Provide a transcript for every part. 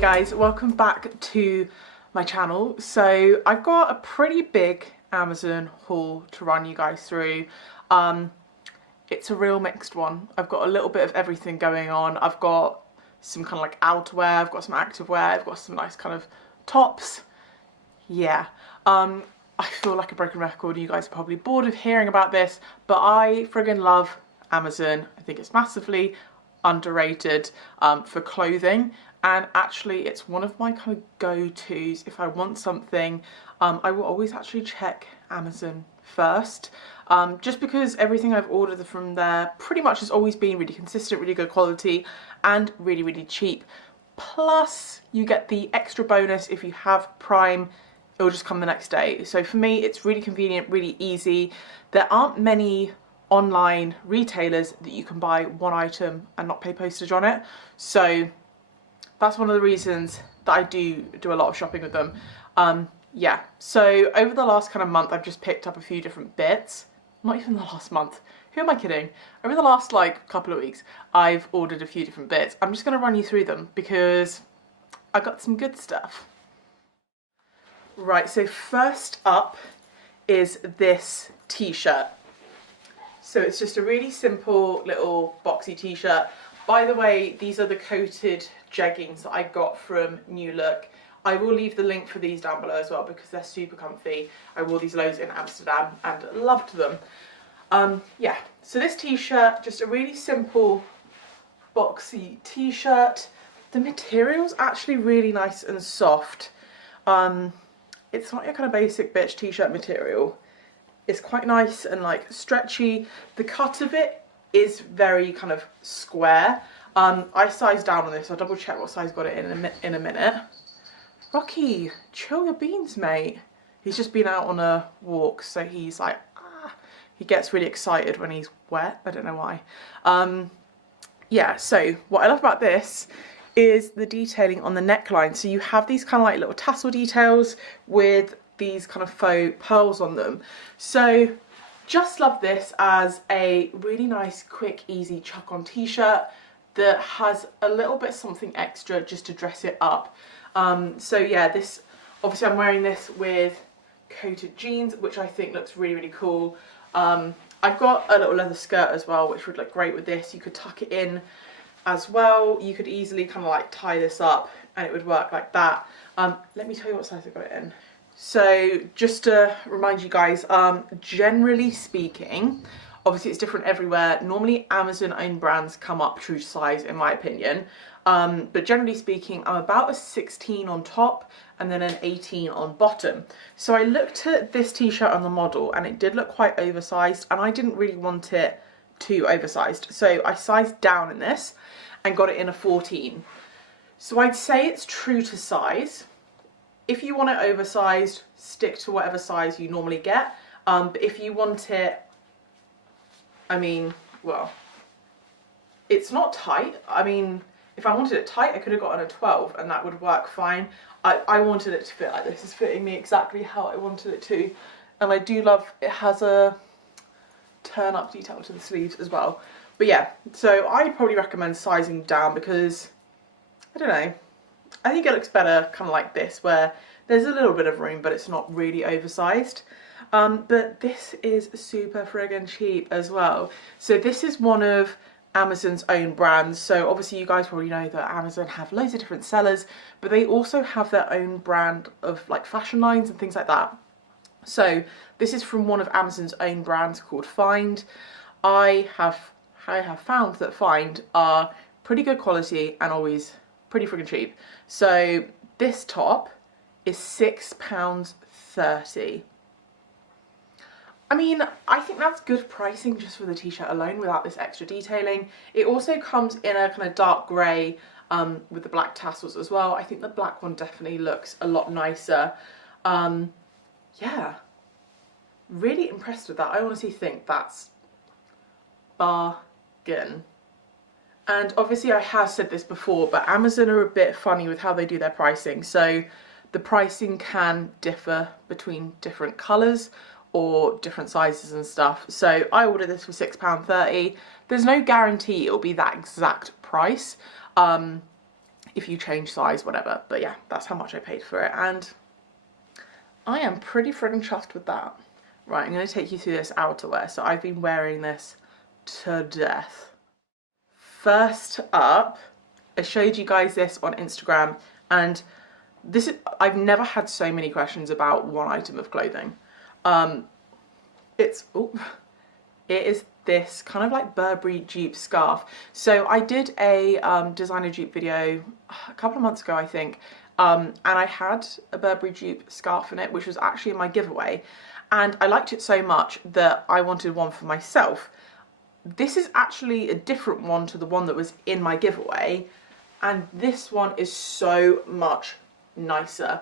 guys, welcome back to my channel. So I've got a pretty big Amazon haul to run you guys through. It's a real mixed one. I've got a little bit of everything going on. I've got some kind of like outerwear, I've got some activewear, I've got some nice kind of tops. Yeah. I feel like a broken record. You guys are probably bored of hearing about this, but I friggin' love Amazon. I think it's massively underrated for clothing, and actually it's one of my kind of go-tos. If I want something, I will always actually check Amazon first, just because everything I've ordered from there pretty much has always been really consistent, really good quality, and really, really cheap. Plus you get the extra bonus if you have Prime. It will just come the next day. So for me, it's really convenient, really easy. There aren't many online retailers that you can buy one item and not pay postage on it. So that's one of the reasons that I do a lot of shopping with them. Yeah, so over the last kind of month, I've just picked up a few different bits. Not even the last month. Who am I kidding? Over the last like couple of weeks, I've ordered a few different bits. I'm just going to run you through them because I got some good stuff. Right, so first up is this t-shirt. So it's just a really simple little boxy t-shirt. By the way, these are the coated jeggings that I got from New Look. I will leave the link for these down below as well because they're super comfy. I wore these loads in Amsterdam and loved them. Yeah, so this t-shirt, just a really simple boxy t-shirt. The material's actually really nice and soft. It's not your kind of basic bitch t-shirt material. It's quite nice and like stretchy. The cut of it is very kind of square. I sized down on this. I'll double check what size got it in a minute. Rocky, chill your beans, mate. He's just been out on a walk, so he's like, he gets really excited when he's wet. I don't know why. Yeah, so what I love about this is the detailing on the neckline. So you have these kind of like little tassel details with these kind of faux pearls on them. So just love this as a really nice, quick, easy chuck on t-shirt that has a little bit something extra just to dress it up. So yeah, this, obviously I'm wearing this with coated jeans, which I think looks really, really cool. I've got a little leather skirt as well, which would look great with this. You could tuck it in as well. You could easily kind of like tie this up and it would work like that. Let me tell you what size I got it in. So just to remind you guys, generally speaking, obviously it's different everywhere. Normally Amazon owned brands come up true to size in my opinion. But generally speaking, I'm about a 16 on top and then an 18 on bottom. So I looked at this t-shirt on the model and it did look quite oversized and I didn't really want it too oversized. So I sized down in this and got it in a 14. So I'd say it's true to size. If you want it oversized, stick to whatever size you normally get. But if you want it, I mean, well, it's not tight. I mean, if I wanted it tight, I could have gotten a 12 and that would work fine. I wanted it to fit like this. It's fitting me exactly how I wanted it to. And I do love, it has a turn up detail to the sleeves as well. But yeah, so I'd probably recommend sizing down because, I don't know, I think it looks better kind of like this where there's a little bit of room but it's not really oversized. But this is super friggin' cheap as well. So this is one of Amazon's own brands. So obviously you guys probably know that Amazon have loads of different sellers, but they also have their own brand of like fashion lines and things like that. So this is from one of Amazon's own brands called Find. I have found that Find are pretty good quality and always pretty freaking cheap. So this top is £6.30. I mean, I think that's good pricing just for the t-shirt alone without this extra detailing. It also comes in a kind of dark grey with the black tassels as well. I think the black one definitely looks a lot nicer. Yeah, really impressed with that. I honestly think that's bargain. And obviously I have said this before, but Amazon are a bit funny with how they do their pricing. So the pricing can differ between different colours or different sizes and stuff. So I ordered this for £6.30. There's no guarantee it'll be that exact price. if you change size, whatever. But yeah, that's how much I paid for it, and I am pretty friggin' chuffed with that. Right, I'm going to take you through this outerwear. So I've been wearing this to death. First up, I showed you guys this on Instagram, and this is, I've never had so many questions about one item of clothing. It is this kind of like Burberry dupe scarf. So I did a designer dupe video a couple of months ago, I think, and I had a Burberry dupe scarf in it, which was actually in my giveaway, and I liked it so much that I wanted one for myself. This is actually a different one to the one that was in my giveaway, and this one is so much nicer.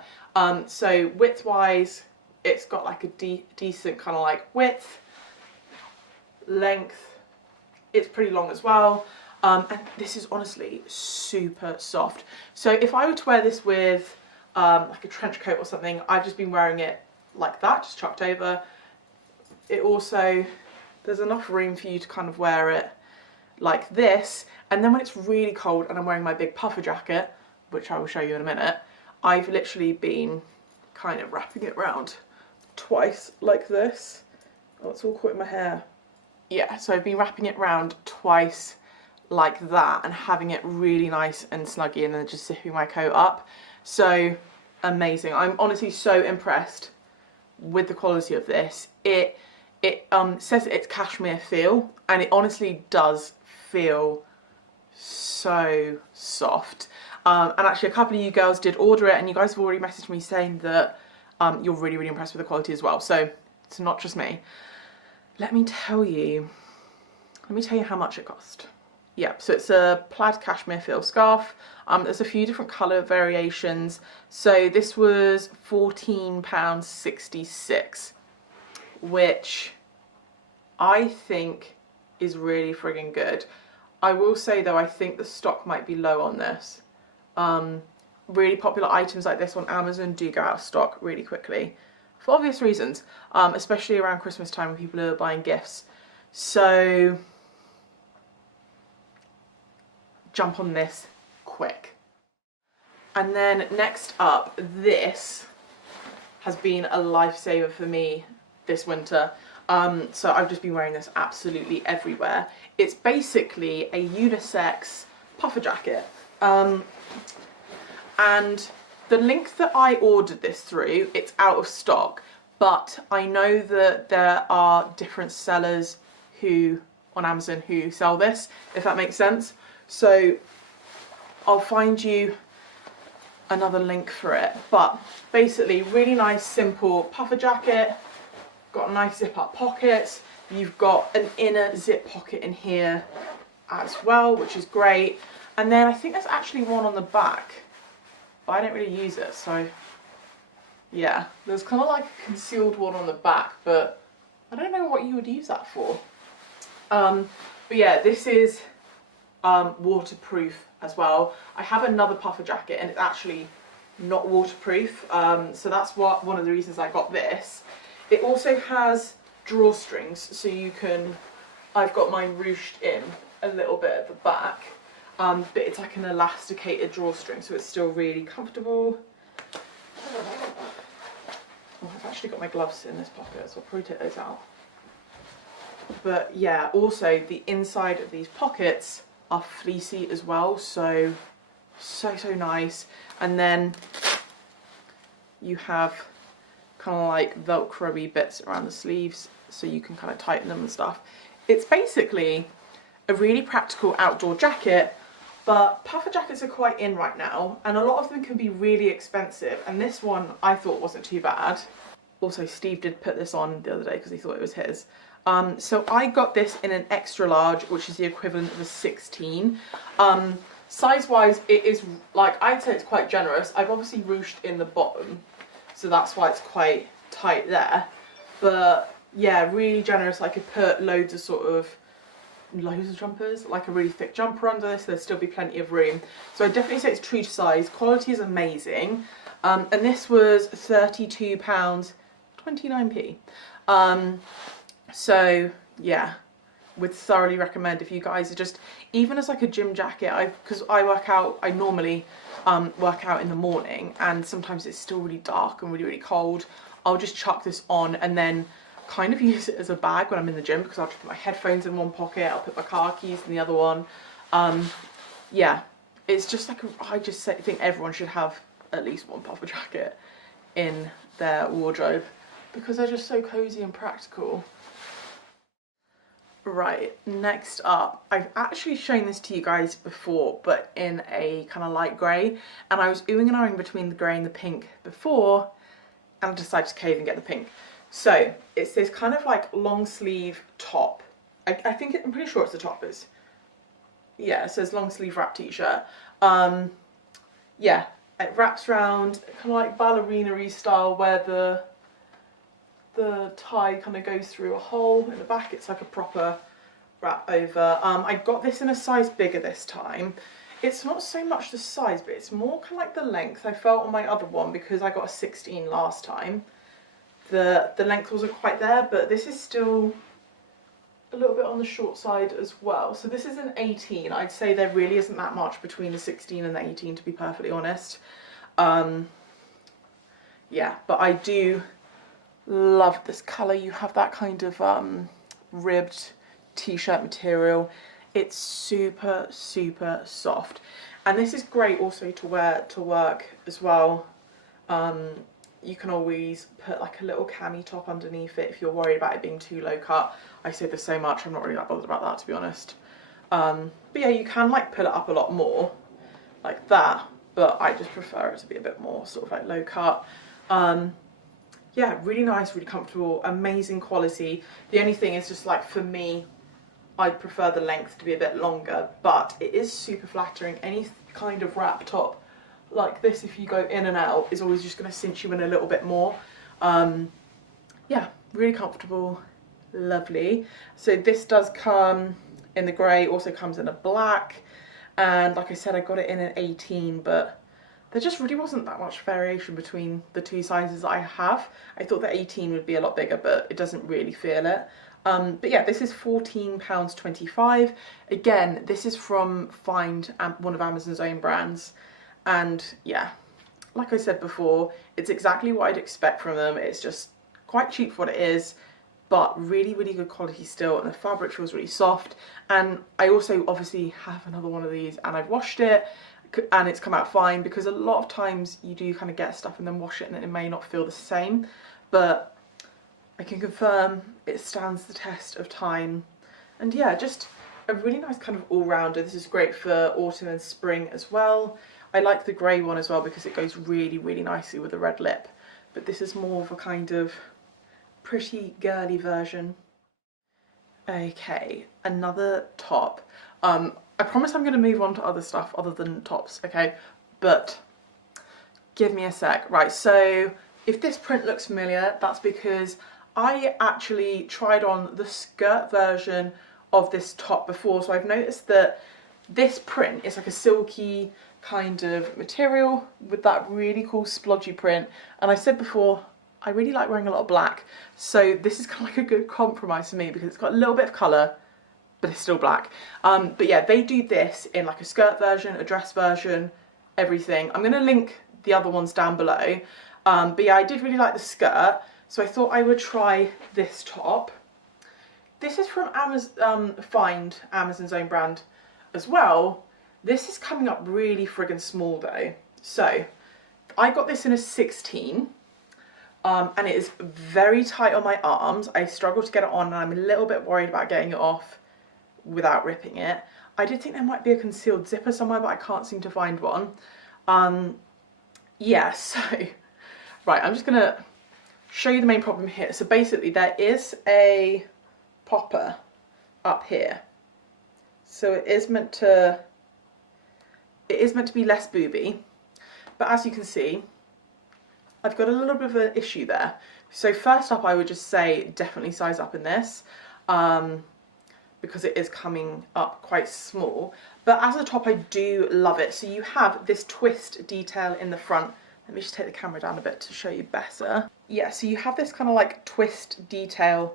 So width wise, it's got like a decent kind of like width, length, it's pretty long as well, and this is honestly super soft. So if I were to wear this with like a trench coat or something, I've just been wearing it like that, just chucked over. It also, there's enough room for you to kind of wear it like this, and then when it's really cold and I'm wearing my big puffer jacket, which I will show you in a minute, I've literally been kind of wrapping it around twice like this. Oh, it's all caught in my hair. Yeah, so I've been wrapping it around twice like that and having it really nice and snuggy, and then just zipping my coat up. So amazing. I'm honestly so impressed with the quality of this. It says it's cashmere feel, and it honestly does feel so soft. And actually a couple of you girls did order it, and you guys have already messaged me saying that you're really, really impressed with the quality as well. So it's not just me. Let me tell you how much it cost. Yeah, so it's a plaid cashmere feel scarf. There's a few different colour variations. So this was £14.66, which I think is really friggin' good. I will say though, I think the stock might be low on this. Really popular items like this on Amazon do go out of stock really quickly, for obvious reasons, especially around Christmas time when people are buying gifts. So jump on this quick. And then next up, this has been a lifesaver for me this winter. So I've just been wearing this absolutely everywhere. It's basically a unisex puffer jacket. And the link that I ordered this through, it's out of stock, but I know that there are different sellers who on Amazon who sell this, if that makes sense. So I'll find you another link for it. But basically, really nice, simple puffer jacket. Got a nice zip up pocket. You've got an inner zip pocket in here as well, which is great. And then I think there's actually one on the back, but I don't really use it. So yeah, there's kind of like a concealed one on the back, but I don't know what you would use that for. But yeah, this is waterproof as well. I have another puffer jacket and it's actually not waterproof, so that's one of the reasons I got this. It also has drawstrings, so you can, I've got mine ruched in a little bit at the back, but it's like an elasticated drawstring, so it's still really comfortable. Oh, I've actually got my gloves in this pocket, so I'll probably take those out. But yeah, also the inside of these pockets are fleecy as well, so nice. And then you have kind of like velcro-y bits around the sleeves, so you can kind of tighten them and stuff. It's basically a really practical outdoor jacket, but puffer jackets are quite in right now, and a lot of them can be really expensive, and this one I thought wasn't too bad. Also, Steve did put this on the other day because he thought it was his. So I got this in an extra large, which is the equivalent of a 16. Size wise, it is like, I'd say it's quite generous. I've obviously ruched in the bottom, so that's why it's quite tight there. But yeah, really generous. I could put loads of jumpers, like a really thick jumper under this, there'd still be plenty of room. So I definitely say it's true to size. Quality is amazing. And this was £32.29p. So yeah, would thoroughly recommend if you guys are just, even as like a gym jacket, because I work out, I normally work out in the morning, and sometimes it's still really dark and really, really cold. I'll just chuck this on and then kind of use it as a bag when I'm in the gym, because I'll just put my headphones in one pocket, I'll put my car keys in the other one. Yeah, it's just like, I just think everyone should have at least one puffer jacket in their wardrobe, because they're just so cozy and practical. Right, next up, I've actually shown this to you guys before, but in a kind of light grey, and I was oohing and ahhing between the grey and the pink before, and I decided to cave and get the pink. So it's this kind of like long sleeve top. I'm pretty sure it's the top is. Yeah, it says long sleeve wrap t-shirt. Yeah, it wraps around kind of like ballerina-y style, where the tie kind of goes through a hole in the back. It's like a proper wrap over. I got this in a size bigger this time. It's not so much the size, but it's more kind of like the length. I felt on my other one, because I got a 16 last time, the length wasn't quite there, but this is still a little bit on the short side as well. So this is an 18. I'd say there really isn't that much between the 16 and the 18, to be perfectly honest. Yeah, but I do love this colour. You have that kind of ribbed t-shirt material. It's super, super soft, and this is great also to wear to work as well. You can always put like a little cami top underneath it if you're worried about it being too low cut. I say this so much, I'm not really that bothered about that, to be honest. But yeah, you can like pull it up a lot more like that, but I just prefer it to be a bit more sort of like low cut. Yeah, really nice, really comfortable, amazing quality. The only thing is just like, for me, I'd prefer the length to be a bit longer, but it is super flattering. Any kind of wrap top like this, if you go in and out, is always just going to cinch you in a little bit more. Yeah, really comfortable, lovely. So this does come in the grey, also comes in a black, and like I said, I got it in an 18, but there just really wasn't that much variation between the two sizes I have. I thought the 18 would be a lot bigger, but it doesn't really feel it. But yeah, this is £14.25. Again, this is from Find, one of Amazon's own brands. And yeah, like I said before, it's exactly what I'd expect from them. It's just quite cheap for what it is, but really, really good quality still. And the fabric feels really soft. And I also obviously have another one of these, and I've washed it, and it's come out fine, because a lot of times you do kind of get stuff and then wash it and it may not feel the same, but I can confirm it stands the test of time. And yeah, just a really nice kind of all-rounder. This is great for autumn and spring as well. I like the grey one as well, because it goes really, really nicely with the red lip, but this is more of a kind of pretty girly version. Okay, another top. I promise I'm going to move on to other stuff other than tops, okay? But give me a sec. Right, so if this print looks familiar, that's because I actually tried on the skirt version of this top before. So I've noticed that this print is like a silky kind of material with that really cool splodgy print. And I said before, I really like wearing a lot of black. So this is kind of like a good compromise for me, because it's got a little bit of colour, but it's still black. But yeah, they do this in like a skirt version, a dress version, everything. I'm going to link the other ones down below. But yeah, I did really like the skirt, so I thought I would try this top. This is from Amazon, Find, Amazon's own brand as well. This is coming up really friggin' small though. So I got this in a 16. And it is very tight on my arms. I struggle to get it on, and I'm a little bit worried about getting it off without ripping it. I did think there might be a concealed zipper somewhere, but I can't seem to find one. Yeah, so, right, I'm just gonna show you the main problem here. So basically there is a popper up here. So it is meant to be less booby, but as you can see, I've got a little bit of an issue there. So first up, I would just say definitely size up in this, because it is coming up quite small. But as a top, I do love it. So you have this twist detail in the front. Let me just take the camera down a bit to show you better. Yeah, so you have this kind of like twist detail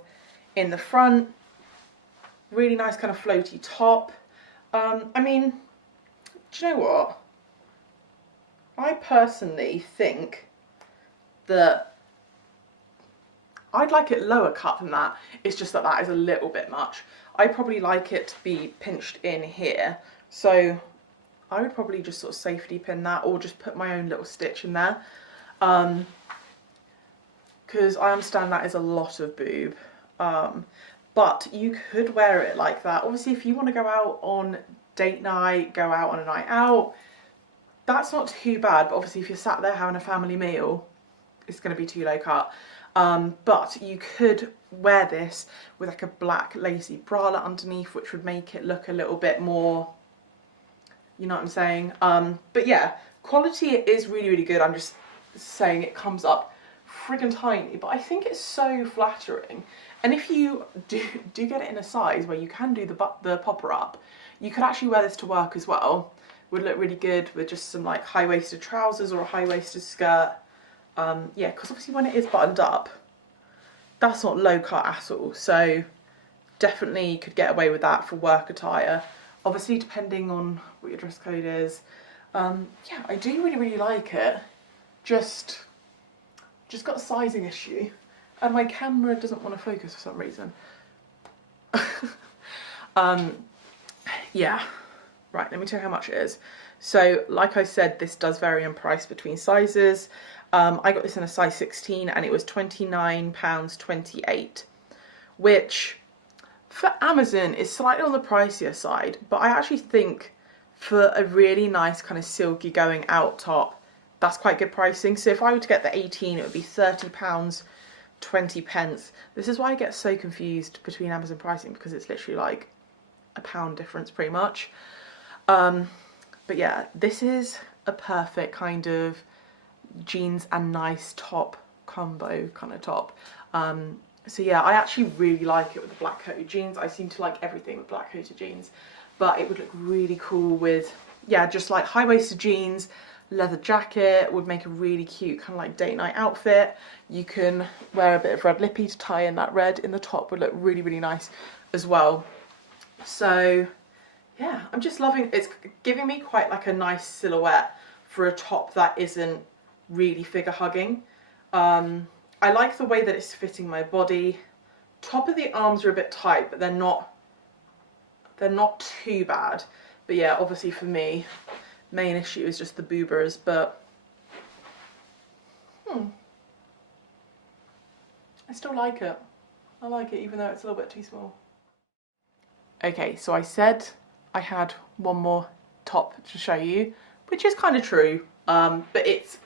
in the front, Really nice kind of floaty top. I mean, do you know what? I personally think that I'd like it lower cut than that. It's just that that is a little bit much. I probably like it to be pinched in here. So I would probably just sort of safety pin that, or just put my own little stitch in there. Because I understand that is a lot of boob. But you could wear it like that. Obviously, if you want to go out on date night, go out on a night out, that's not too bad. But obviously, if you're sat there having a family meal, it's going to be too low cut. But you could wear this with like a black lacy bralette underneath, which would make it look a little bit more, you know what I'm saying? But yeah, quality is really, really good. I'm just saying it comes up friggin' tiny, but I think it's so flattering. And if you do get it in a size where you can do the popper up, you could actually wear this to work as well. Would look really good with just some like high-waisted trousers or a high-waisted skirt. Yeah, because obviously when it is buttoned up, that's not low cut at all. So definitely could get away with that for work attire. Obviously depending on what your dress code is. Yeah, I do really, really like it. Just got a sizing issue. And my camera doesn't want to focus for some reason. Yeah, right, let me tell you how much it is. So, like I said, this does vary in price between sizes. I got this in a size 16 and it was £29.28, which for Amazon is slightly on the pricier side, but I actually think for a really nice kind of silky going out top, that's quite good pricing. So if I were to get the 18, it would be £30.20. This is why I get so confused between Amazon pricing, because it's literally like a £1 difference pretty much. But yeah, this is a perfect kind of jeans and nice top combo kind of top. So yeah, I actually really like it with the black coated jeans. I seem to like everything with black coated jeans, but it would look really cool with, yeah, just like high-waisted jeans, leather jacket would make a really cute kind of like date night outfit. You can wear a bit of red lippy to tie in that red in the top, would look really, really nice as well. So yeah, I'm just loving, it's giving me quite like a nice silhouette for a top that isn't really figure hugging. I like the way that it's fitting my body. Top of the arms are a bit tight, but they're not too bad. But yeah, obviously for me, main issue is just the boobers, but I still like it. I like it even though it's a little bit too small. Okay, so I said I had one more top to show you, which is kind of true, but it's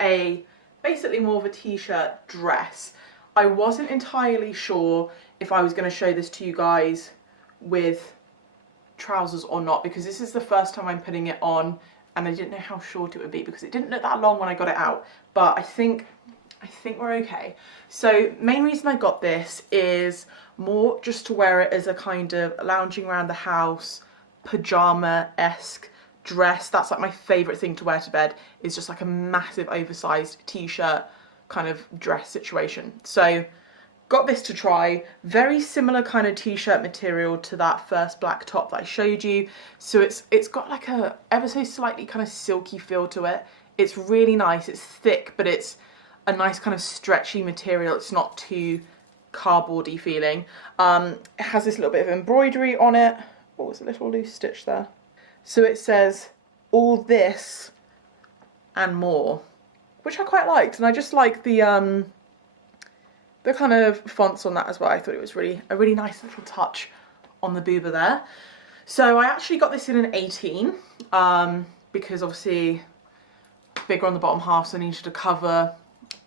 basically more of a t-shirt dress. I wasn't entirely sure if I was going to show this to you guys with trousers or not, because this is the first time I'm putting it on and I didn't know how short it would be because it didn't look that long when I got it out, but I think we're okay. So main reason I got this is more just to wear it as a kind of lounging around the house pajama-esque dress. That's like my favourite thing to wear to bed, is just like a massive oversized t-shirt kind of dress situation. So got this to try. Very similar kind of t-shirt material to that first black top that I showed you. So it's got like a ever so slightly kind of silky feel to it. It's really nice. It's thick, but it's a nice kind of stretchy material. It's not too cardboardy feeling. It has this little bit of embroidery on it. Oh, there's a little loose stitch there. So it says all this and more, which I quite liked, and I just like the kind of fonts on that as well. I thought it was a really nice little touch on the booba there. So I actually got this in an 18 because obviously bigger on the bottom half, so I needed to cover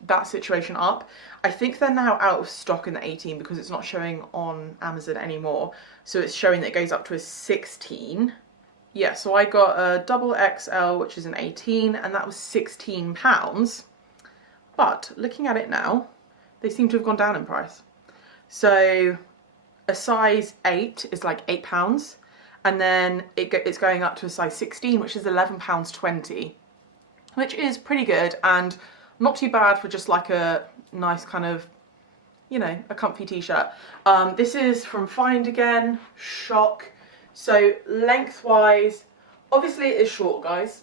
that situation up. I think they're now out of stock in the 18 because it's not showing on Amazon anymore. So it's showing that it goes up to a 16. Yeah, so I got a double XL, which is an 18, and that was £16. But looking at it now, they seem to have gone down in price. So a size 8 is like £8, and then it's going up to a size 16, which is £11.20, which is pretty good and not too bad for just like a nice kind of you know, a comfy t-shirt. This is from Find again, shock. So lengthwise, obviously it is short, guys,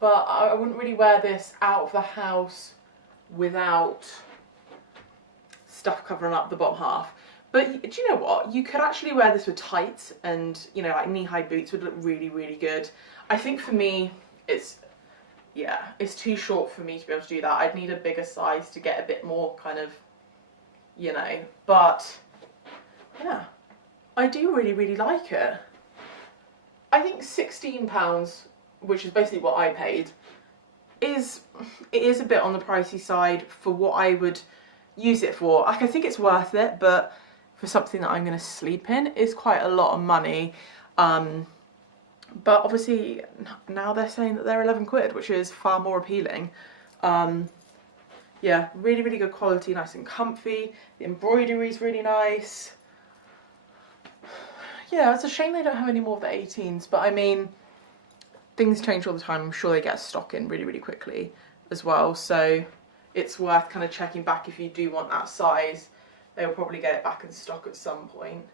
but I wouldn't really wear this out of the house without stuff covering up the bottom half. But do you know what? You could actually wear this with tights and, you know, like knee-high boots would look really, really good. I think for me, it's too short for me to be able to do that. I'd need a bigger size to get a bit more kind of, you know, but yeah, I do really, really like it. I think £16, which is basically what I paid, it is a bit on the pricey side for what I would use it for. Like, I think it's worth it, but for something that I'm going to sleep in is quite a lot of money. But obviously now they're saying that they're 11 quid, which is far more appealing. Yeah, really, really good quality, nice and comfy. The embroidery is really nice. Yeah, it's a shame they don't have any more of the 18s, but I mean, things change all the time. I'm sure they get stock in really, really quickly as well. So it's worth kind of checking back if you do want that size. They'll probably get it back in stock at some point.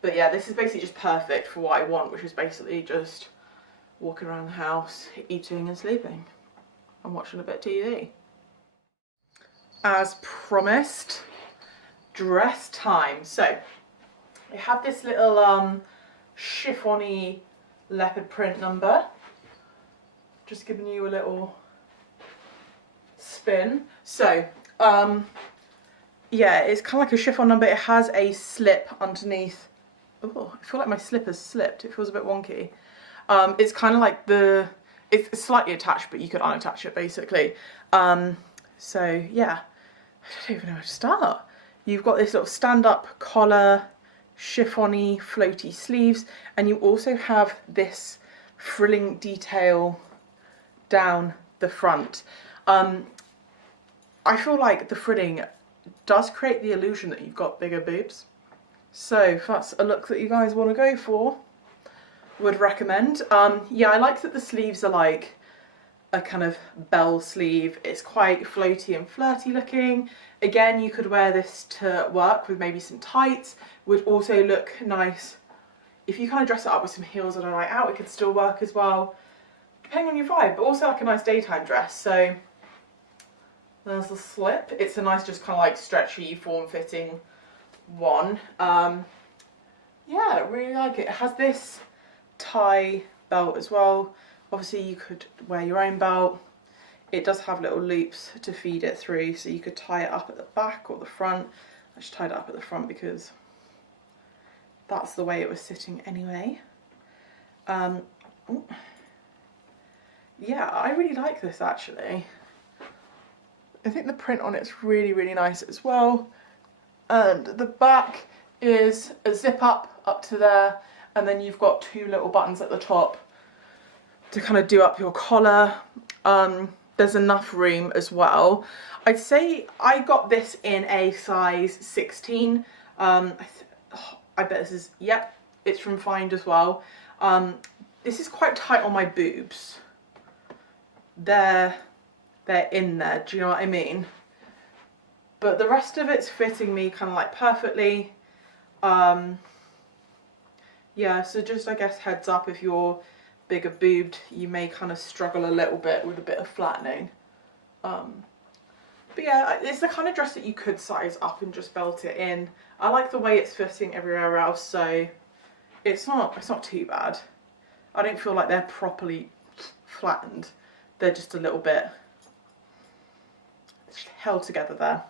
But yeah, this is basically just perfect for what I want, which is basically just walking around the house, eating and sleeping, and watching a bit of TV. As promised, dress time. So I have this little chiffon-y leopard print number. Just giving you a little spin. So yeah, it's kind of like a chiffon number. It has a slip underneath. Oh, I feel like my slip has slipped. It feels a bit wonky. It's kind of like it's slightly attached, but you could unattach it basically. So yeah, I don't even know where to start. You've got this little stand-up collar, chiffon-y, floaty sleeves, and you also have this frilling detail down the front. I feel like the frilling does create the illusion that you've got bigger boobs. So if that's a look that you guys want to go for, would recommend. Yeah, I like that the sleeves are like a kind of bell sleeve. It's quite floaty and flirty looking. Again, you could wear this to work with maybe some tights. Would also look nice if you kind of dress it up with some heels on a night out. It could still work as well, depending on your vibe, but also like a nice daytime dress. So there's the slip. It's a nice, just kind of like stretchy, form-fitting one. Yeah, I really like it. It has this tie belt as well. Obviously you could wear your own belt. It does have little loops to feed it through, so you could tie it up at the back or the front. I just tied it up at the front because that's the way it was sitting anyway. Yeah, I really like this actually. I think the print on it's really, really nice as well. And the back is a zip up to there, and then you've got two little buttons at the top to kind of do up your collar. There's enough room as well. I'd say I got this in a size 16. I bet this is, yep, it's from Find as well. This is quite tight on my boobs. They're in there, do you know what I mean? But the rest of it's fitting me kind of like perfectly. Yeah, so just I guess heads up, if you're bigger boobed, you may kind of struggle a little bit with a bit of flattening. But yeah, it's the kind of dress that you could size up and just belt it in. I like the way it's fitting everywhere else, so it's not too bad. I don't feel like they're properly flattened. They're just a little bit held together there.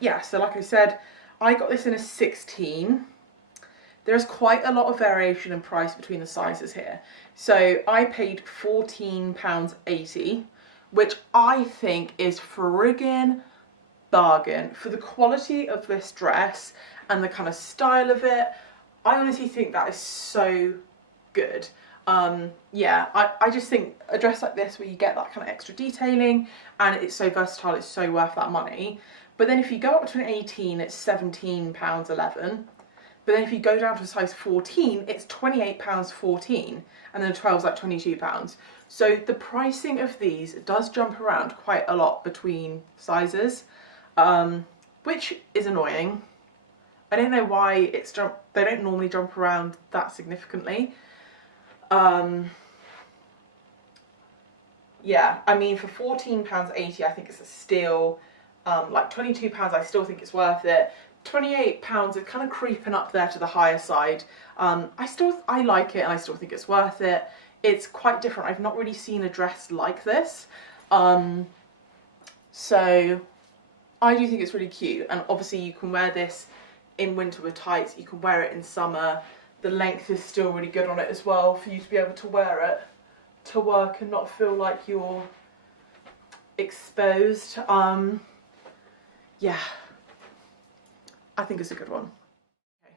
Yeah, so like I said, I got this in a 16. There's quite a lot of variation in price between the sizes here. So I paid £14.80, which I think is friggin' bargain. For the quality of this dress and the kind of style of it, I honestly think that is so good. Yeah, I just think a dress like this where you get that kind of extra detailing and it's so versatile, it's so worth that money. But then if you go up to an 18, it's £17.11. But then if you go down to a size 14, it's £28.14, and then a 12 is like £22. So the pricing of these does jump around quite a lot between sizes. which is annoying. I don't know why they don't normally jump around that significantly. Yeah, I mean, for £14.80, I think it's a steal. Like £22, I still think it's worth it. £28 is kind of creeping up there to the higher side. I like it, and I still think it's worth it. It's quite different. I've not really seen a dress like this. So I do think it's really cute, and obviously you can wear this in winter with tights, you can wear it in summer. The length is still really good on it as well, for you to be able to wear it to work and not feel like you're exposed. Yeah, I think it's a good one. Okay.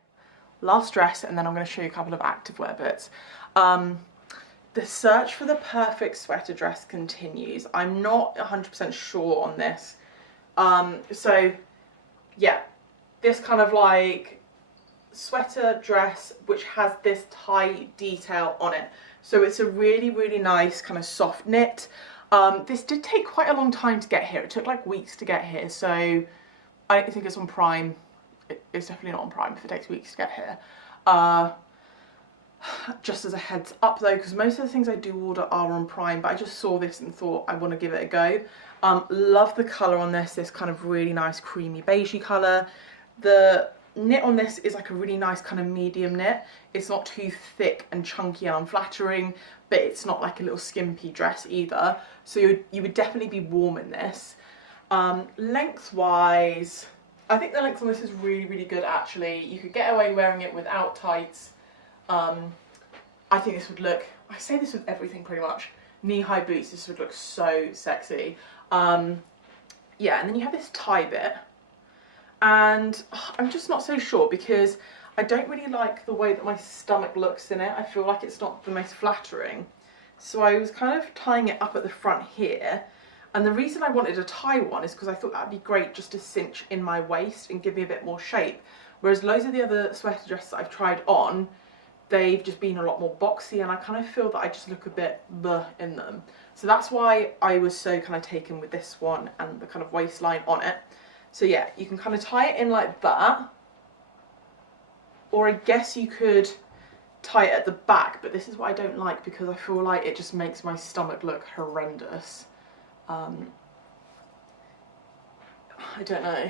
Last dress, and then I'm going to show you a couple of activewear bits. The search for the perfect sweater dress continues. I'm not 100% sure on this. So yeah, this kind of like sweater dress which has this tie detail on it. So it's a really, really nice kind of soft knit. This did take quite a long time to get here. It took like weeks to get here, so I don't think it's on Prime. It's definitely not on Prime if it takes weeks to get here. Just as a heads up though, because most of the things I do order are on Prime, but I just saw this and thought I want to give it a go. Love the colour on this kind of really nice creamy beigey colour. The knit on this is like a really nice kind of medium knit. It's not too thick and chunky and unflattering, but it's not like a little skimpy dress either. So you would definitely be warm in this. Lengthwise, I think the length on this is really, really good actually. You could get away wearing it without tights. I think this would look, I say this with everything pretty much, knee-high boots, this would look so sexy. Yeah, and then you have this tie bit, and I'm just not so sure because I don't really like the way that my stomach looks in it. I feel like it's not the most flattering. So I was kind of tying it up at the front here, and the reason I wanted a tie one is because I thought that'd be great just to cinch in my waist and give me a bit more shape. Whereas loads of the other sweater dresses that I've tried on, they've just been a lot more boxy, and I kind of feel that I just look a bit bleh in them. So that's why I was so kind of taken with this one and the kind of waistline on it. So yeah, you can kind of tie it in like that, or I guess you could tie it at the back, but this is what I don't like because I feel like it just makes my stomach look horrendous. I don't know.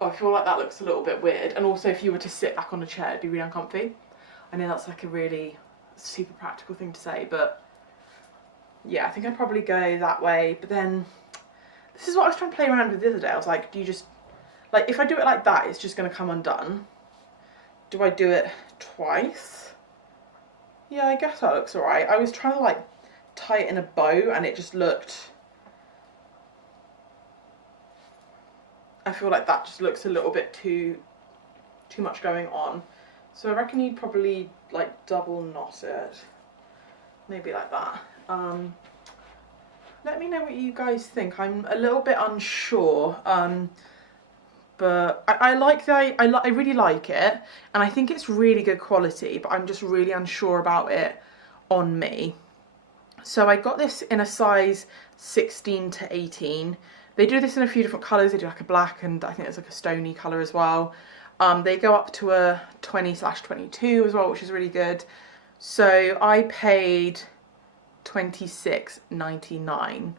I feel like that looks a little bit weird, and also if you were to sit back on a chair it'd be really uncomfy. I know that's like a really super practical thing to say, but yeah, I think I'd probably go that way. But then this is what I was trying to play around with the other day. I was like, do you just, like, if I do it like that, it's just going to come undone. Do I do it twice? Yeah, I guess that looks alright. I was trying to like tie it in a bow and it just looked, I feel like that just looks a little bit too much going on. So I reckon you'd probably like double knot it, maybe like that. Let me know what you guys think. I'm a little bit unsure, but I really like it, and I think it's really good quality, but I'm just really unsure about it on me. So I got this in a size 16 to 18. They do this in a few different colours. They do like a black, and I think there's like a stony colour as well. They go up to a 20/22 as well, which is really good. So I paid £26.99.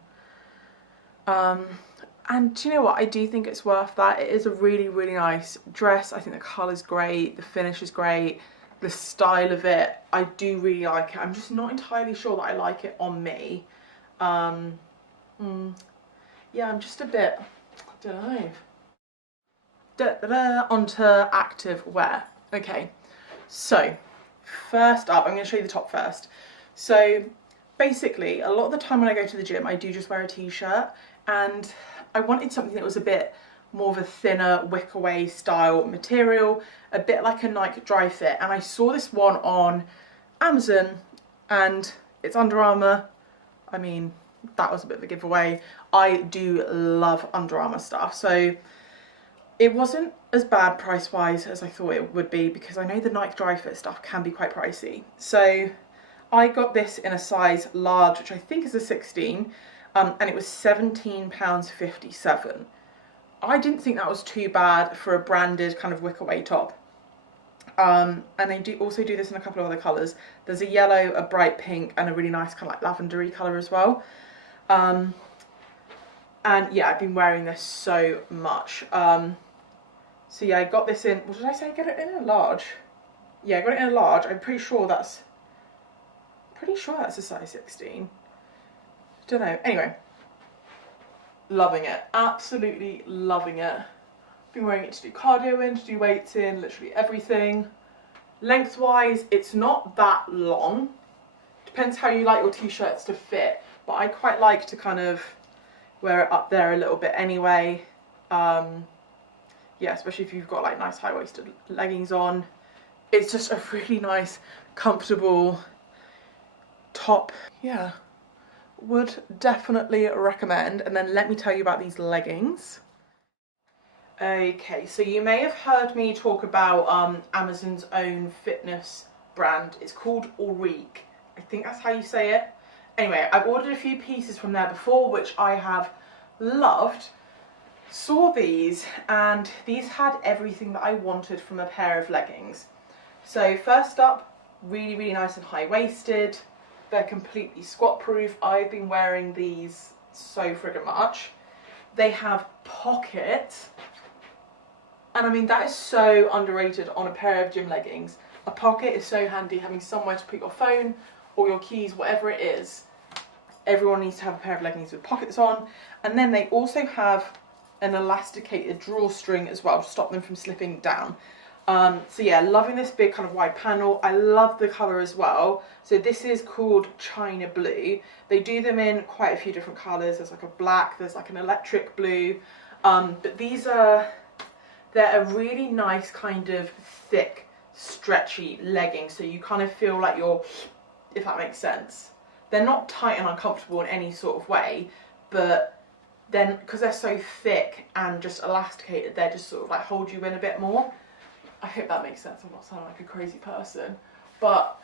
And do you know what? I do think it's worth that. It is a really, really nice dress. I think the colour's great, the finish is great, the style of it, I do really like it. I'm just not entirely sure that I like it on me. Yeah, I'm just a bit, I don't know. Onto activewear. Okay, so first up, I'm going to show you the top first. So basically, a lot of the time when I go to the gym, I do just wear a t-shirt, and I wanted something that was a bit more of a thinner wick away style material, a bit like a Nike dry fit, and I saw this one on Amazon, and it's Under Armour. I mean, that was a bit of a giveaway. I do love Under Armour stuff, so it wasn't as bad price-wise as I thought it would be, because I know the Nike dry fit stuff can be quite pricey. So I got this in a size large, which I think is a 16, and it was £17.57, I didn't think that was too bad for a branded kind of wick-away top. And they do also do this in a couple of other colours. There's a yellow, a bright pink, and a really nice kind of like lavendery colour as well. And yeah, I've been wearing this so much. So yeah, I got this in, what did I say? Get it in a large. Yeah, I got it in a large. I'm pretty sure that's a size 16. Don't know. Anyway, loving it. Absolutely loving it. Been wearing it to do cardio in, to do weights in, literally everything. Lengthwise, it's not that long. Depends how you like your t-shirts to fit, but I quite like to kind of wear it up there a little bit anyway. Yeah, especially if you've got like nice high-waisted leggings on. It's just a really nice, comfortable top. Yeah, would definitely recommend. And then let me tell you about these leggings. Okay, so you may have heard me talk about Amazon's own fitness brand. It's called Enquiries. I think that's how you say it. Anyway, I've ordered a few pieces from there before, which I have loved. Saw these, and these had everything that I wanted from a pair of leggings. So first up, really, really nice and high-waisted. They're completely squat-proof. I've been wearing these so friggin' much. They have pockets. And I mean, that is so underrated on a pair of gym leggings. A pocket is so handy, having somewhere to put your phone or your keys, whatever it is. Everyone needs to have a pair of leggings with pockets on. And then they also have an elasticated drawstring as well to stop them from slipping down. So yeah, loving this big kind of wide panel. I love the colour as well. So this is called China Blue. They do them in quite a few different colours. There's like a black, there's like an electric blue. But they're a really nice kind of thick, stretchy legging. So you kind of feel like you're, if that makes sense. They're not tight and uncomfortable in any sort of way, but then because they're so thick and just elasticated, they just sort of like hold you in a bit more. I hope that makes sense. I'm not sounding like a crazy person, but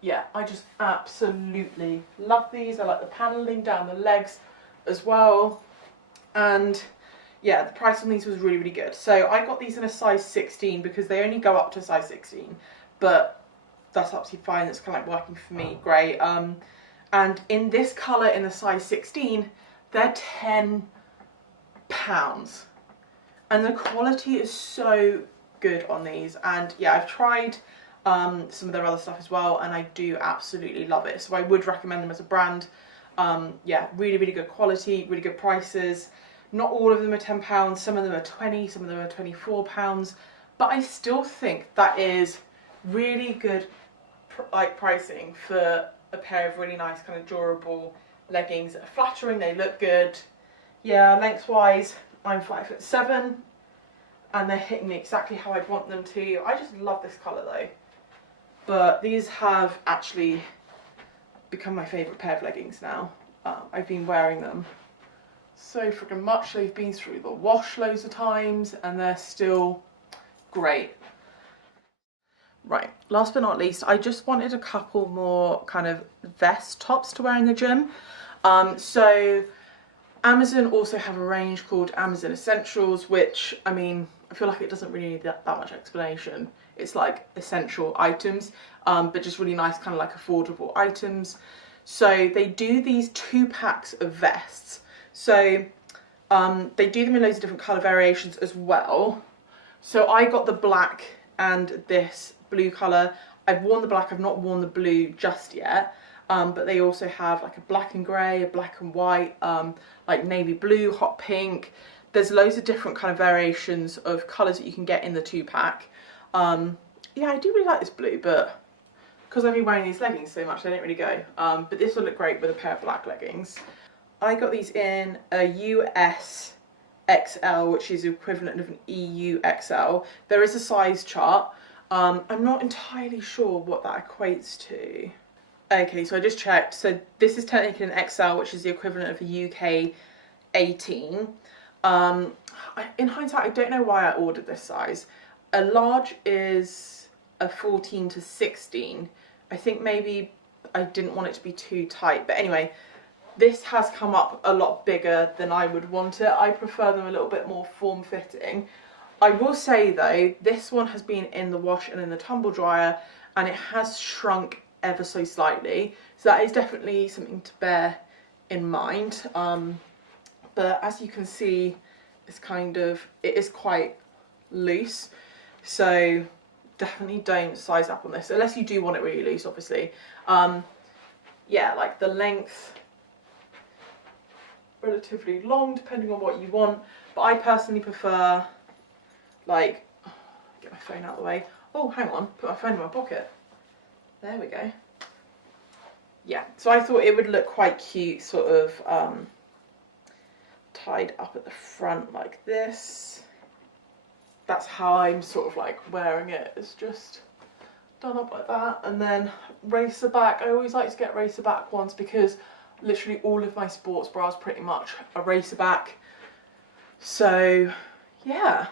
yeah, I just absolutely love these. I like the paneling down the legs as well. And yeah, the price on these was really, really good. So I got these in a size 16 because they only go up to size 16, but that's absolutely fine. It's kind of like working for me. Great. And in this colour, in the size 16, they're £10. And the quality is so good on these. And yeah, I've tried some of their other stuff as well, and I do absolutely love it. So I would recommend them as a brand. Yeah, really, really good quality, really good prices. Not all of them are £10, some of them are 20, some of them are £24, but I still think that is really good pricing for a pair of really nice kind of durable leggings that are flattering, they look good. Yeah, lengthwise, I'm 5'7", and they're hitting me exactly how I'd want them to. I just love this colour though. But these have actually become my favourite pair of leggings now. I've been wearing them so freaking much. They've been through the wash loads of times and they're still great. Right, last but not least, I just wanted a couple more kind of vest tops to wear in the gym. So Amazon also have a range called Amazon Essentials, which, I mean, I feel like it doesn't really need that much explanation. It's like essential items, but just really nice kind of like affordable items. So they do these 2 packs of vests. So they do them in loads of different colour variations as well. So I got the black and this blue colour. I've worn the black, I've not worn the blue just yet. But they also have like a black and grey, a black and white, like navy blue, hot pink. There's loads of different kind of variations of colours that you can get in the 2 pack. Yeah, I do really like this blue, but because I've been wearing these leggings so much, they don't really go. But this will look great with a pair of black leggings. I got these in a US XL, which is the equivalent of an EU XL. There is a size chart. I'm not entirely sure what that equates to. Okay, so I just checked. So this is technically an XL, which is the equivalent of a UK 18. In hindsight, I don't know why I ordered this size. A large is a 14 to 16. I think maybe I didn't want it to be too tight. But anyway, This has come up a lot bigger than I would want it. I prefer them a little bit more form-fitting. I will say though, this one has been in the wash and in the tumble dryer, and it has shrunk ever so slightly. So that is definitely something to bear in mind. But as you can see, it is quite loose. So definitely don't size up on this, unless you do want it really loose, obviously. Yeah, like the length, relatively long, depending on what you want. But I personally prefer, like, get my phone out of the way. Oh, hang on, put my phone in my pocket. There we go. Yeah, so I thought it would look quite cute, sort of tied up at the front like this. That's how I'm sort of like wearing it. It's just done up like that, and then racer back. I always like to get racer back ones because literally all of my sports bras pretty much are racer back. So yeah,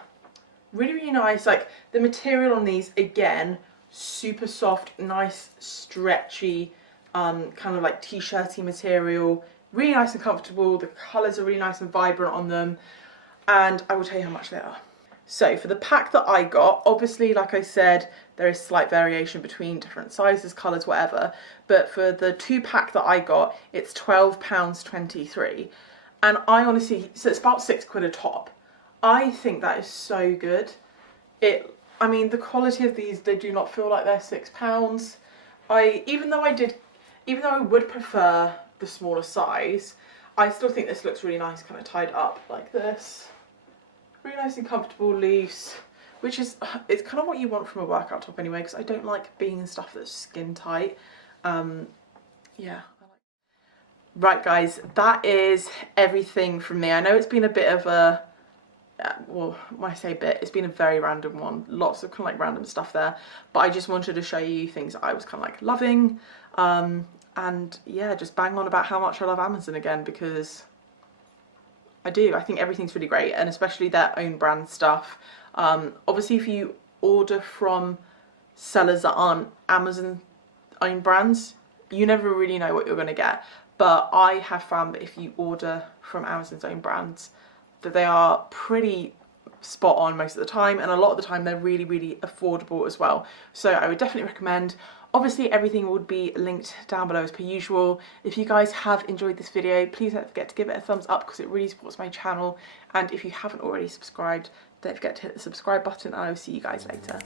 really, really nice. Like the material on these, again, super soft, nice, stretchy, kind of like t-shirty material. Really nice and comfortable. The colours are really nice and vibrant on them, and I will tell you how much they are. So for the pack that I got, obviously, like I said, there is slight variation between different sizes, colours, whatever. But for the 2-pack that I got, it's £12.23. And I honestly, so it's about £6 a top. I think that is so good. I mean, the quality of these, they do not feel like they're £6. Even though I would prefer the smaller size, I still think this looks really nice, kind of tied up like this. Really nice and comfortable, loose, which is, it's kind of what you want from a workout top anyway, because I don't like being in stuff that's skin tight. Yeah. Right guys, that is everything from me. I know it's been a bit of a, well, when I say bit, it's been a very random one. Lots of kind of like random stuff there, but I just wanted to show you things that I was kind of like loving. And yeah, just bang on about how much I love Amazon again, because I do. I think everything's really great, and especially their own brand stuff. Obviously, if you order from sellers that aren't Amazon own brands, you never really know what you're going to get. But I have found that if you order from Amazon's own brands, that they are pretty spot on most of the time, and a lot of the time they're really, really affordable as well. So I would definitely recommend. Obviously everything would be linked down below as per usual. If you guys have enjoyed this video, please don't forget to give it a thumbs up because it really supports my channel. And if you haven't already subscribed, don't forget to hit the subscribe button, and I will see you guys later.